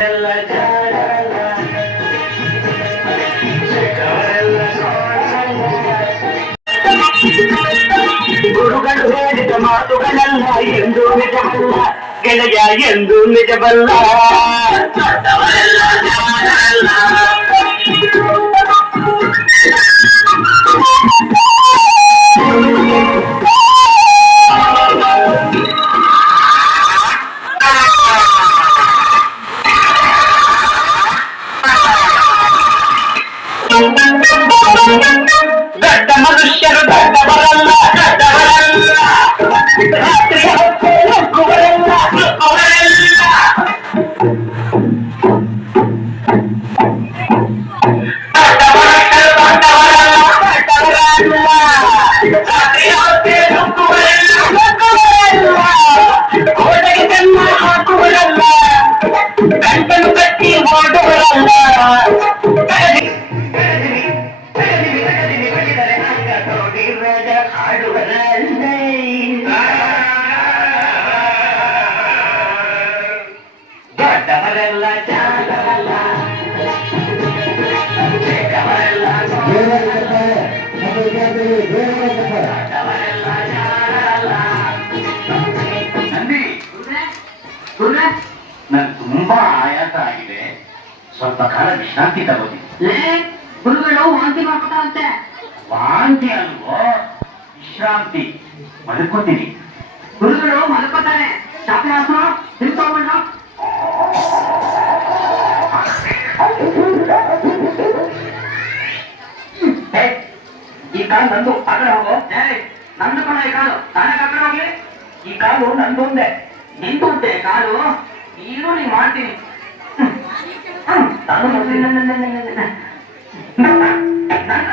ಎಲ್ಲ ಜಾಣರಲ್ಲ ಚಿಕ್ಕವರೆಲ್ಲ ಗುರುಗಳು ಹೇಳಿದ ಮಾತುಗಳಲ್ಲ ಎಂದು ನಿಜವಲ್ಲ ಗೆಳೆಯ ಎಂದು ನಿಜವಲ್ಲ ನನ್ ತುಂಬಾ ಆಯಾಸ ಆಗಿದೆ. ಸ್ವಲ್ಪ ಕಾಲ ವಿಶ್ರಾಂತಿ ತಗೋತೀನಿ. ಗುರುಗಳು ವಾಂತಿ ಮಾಡ್ಕೊತಾರಂತೆ. ವಾಂತಿ ಅಲ್ವೋ? ವಿಶ್ರಾಂತಿ. ಮಲ್ಕೋತೀನಿ. ಗುರುಗಳು ಮಲ್ಕೋತಾರೆ. ಹಾಸು ತಿಳ್ಕೊಂಬಣ್ಣ ಕಾಲು ನಂದು ಆಗಡೆ ಹೋಗೋ. ಏಯ್ ನಂದು ಕಣ ಈ ಕಾಲು. ನಾನೇ ಕರ್ಕೊಂಡು ಹೋಗ್ಲಿ? ಈ ಕಾಲು ನಂದು ಒಂದೇ ನಿಂದು ಅಂತೆ ಕಾಲು ನೀನು ನೀ ಮಾಡ್ತೀನಿ. ನಾನು ಮೊದ್ಲು ನನ್ನ- ನನ್ನ- ನನ್ನ- ನನ್ನ-? ನನ್ನ? ನನ್ನ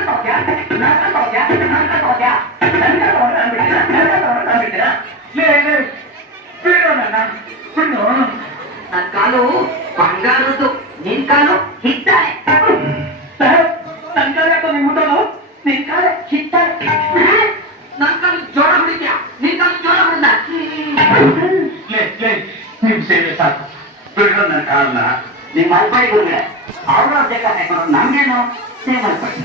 ಲೇ, ಲೇ, ಬಿಡು ನನ್ನ, ಬಿಡು. ಕಾಲು ಬಂಗಾರದ್ದು. ನಿನ್ ಕಾಲು ಹಿತ್ತಾಳೆ. ಸಾಹೇಬ್, ನನ್ ಕಾಲು ಸೇವೆ ಸಾಕು. ಬಿಡ್ರು ನನ್ನ ಕಾರಣ ನಿಮ್ಮ ಗುರುಗಳೇ ಅವ್ರ ಕೊಡೋದು ನಮ್ಗೇನು? ಸೇವೆ ಮಾಡ್ಕೊಳ್ಳಿ.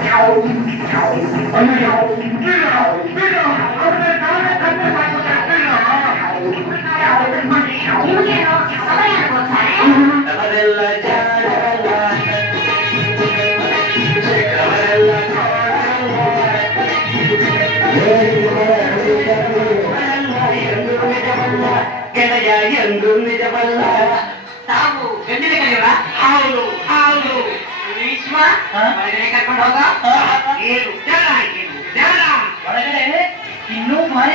ನಿಜವಲ್ಲ ಅಂದು ನಿಜವಲ್ಲ ತಾವು ಗಂಡಿನ ಕಲಿಯೋಣ ಹೌದು ಹೌದು. ಭೀಷ್ಮ? ಹೊರಗಡೆ ಕರ್ಕೊಂಡು ಹೋಗ? ಏನು ಒಳಗಡೆ ಇನ್ನೂ ಭಾರಿ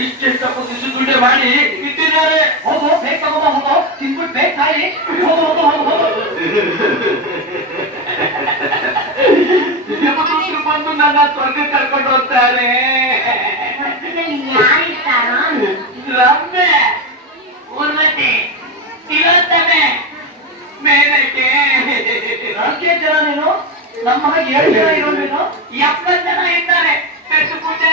ಇಷ್ಟೆಷ್ಟಪ್ಪ ಶಿಶು ದುಡ್ಡೆ ಮಾಡಿ ಇಟ್ಟಿದ್ದಾರೆ ಹೋಗು ಬೇಗ ಹೋಗು ತಿನ್ಬಿಟ್ಟು ಬೇಗ ಸಾಯಿ ಹೋಗು ನನ್ನ ಸ್ವರ್ಗ ಹೋಗ್ತಾರೆ ರಮ್ಮೆ ಉರ್ವತಿ ತಿಲೋತ್ತಮೆ ಮೇನಕೆ ನಾಲ್ಕೇ ಜನ ನೀನು ನಮ್ಮ ಹಾಗೆ ಏಳು ಎಪ್ಪತ್ತು ಜನ ಇದ್ದಾರೆ ಪೂಜೆ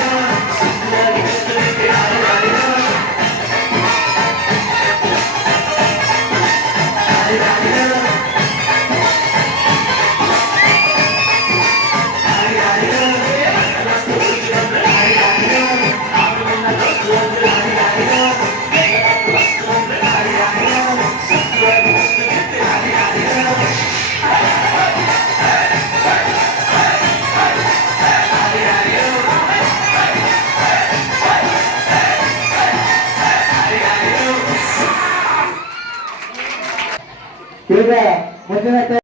ありがとう。